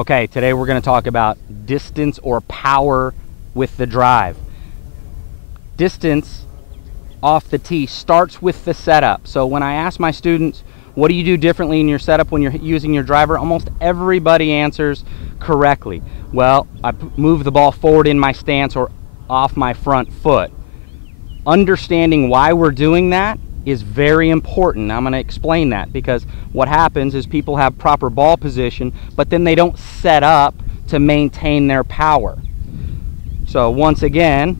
Okay, today we're going to talk about distance or power with the drive. Distance off the tee starts with the setup. So when I ask my students, what do you do differently in your setup when you're using your driver? Almost everybody answers correctly. Well, I move the ball forward in my stance or off my front foot. Understanding why we're doing that is very important. I'm going to explain that, because what happens is people have proper ball position, but then they don't set up to maintain their power. So once again,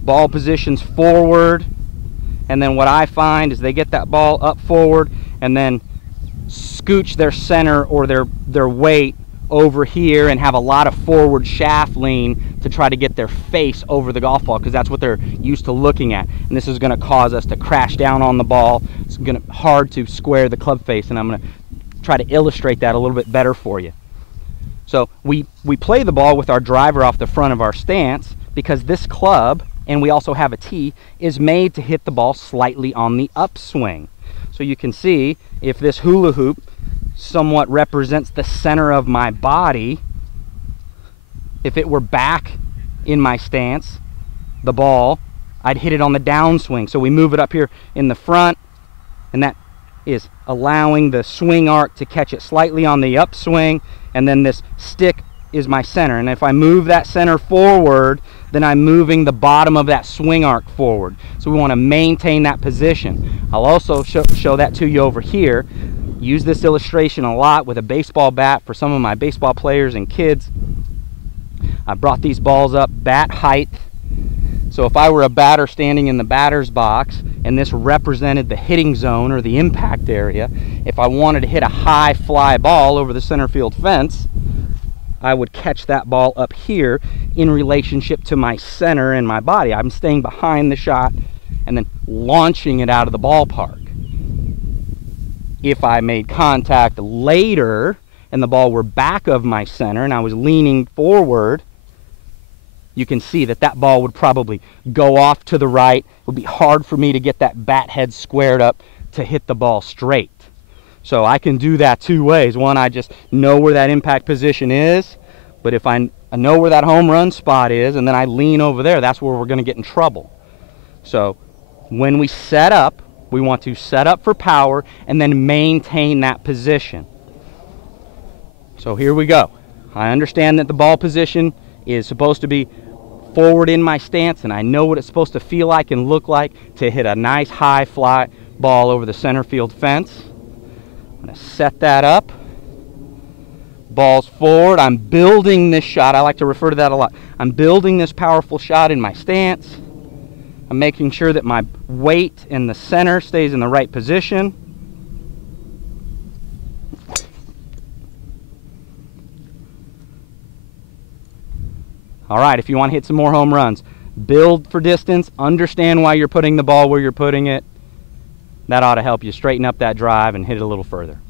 ball positions forward, and then what I find is they get that ball up forward and then scooch their center or their weight over here and have a lot of forward shaft lean to try to get their face over the golf ball, because that's what they're used to looking at. And this is going to cause us to crash down on the ball. It's going to hard to square the club face, and I'm going to try to illustrate that a little bit better for you. So we play the ball with our driver off the front of our stance, because this club, and we also have a tee, is made to hit the ball slightly on the upswing. So you can see if this hula hoop somewhat represents the center of my body, if it were back in my stance, the ball, I'd hit it on the downswing. So we move it up here in the front, and that is allowing the swing arc to catch it slightly on the upswing, and then this stick is my center. And if I move that center forward, then I'm moving the bottom of that swing arc forward. So we want to maintain that position. I'll also show that to you over here. Use this illustration a lot with a baseball bat for some of my baseball players and kids. I brought these balls up bat height. So if I were a batter standing in the batter's box and this represented the hitting zone or the impact area, if I wanted to hit a high fly ball over the center field fence, I would catch that ball up here in relationship to my center and my body. I'm staying behind the shot and then launching it out of the ballpark. If I made contact later and the ball were back of my center and I was leaning forward, you can see that that ball would probably go off to the right. It would be hard for me to get that bat head squared up to hit the ball straight. So I can do that two ways. One, I just know where that impact position is, but if I know where that home run spot is and then I lean over there, that's where we're going to get in trouble. So when we set up, we want to set up for power and then maintain that position. So here we go. I understand that the ball position is supposed to be forward in my stance, and I know what it's supposed to feel like and look like to hit a nice high fly ball over the center field fence. I'm going to set that up. Ball's forward. I'm building this shot. I like to refer to that a lot. I'm building this powerful shot in my stance. I'm making sure that my weight in the center stays in the right position. All right, if you want to hit some more home runs, build for distance, understand why you're putting the ball where you're putting it. That ought to help you straighten up that drive and hit it a little further.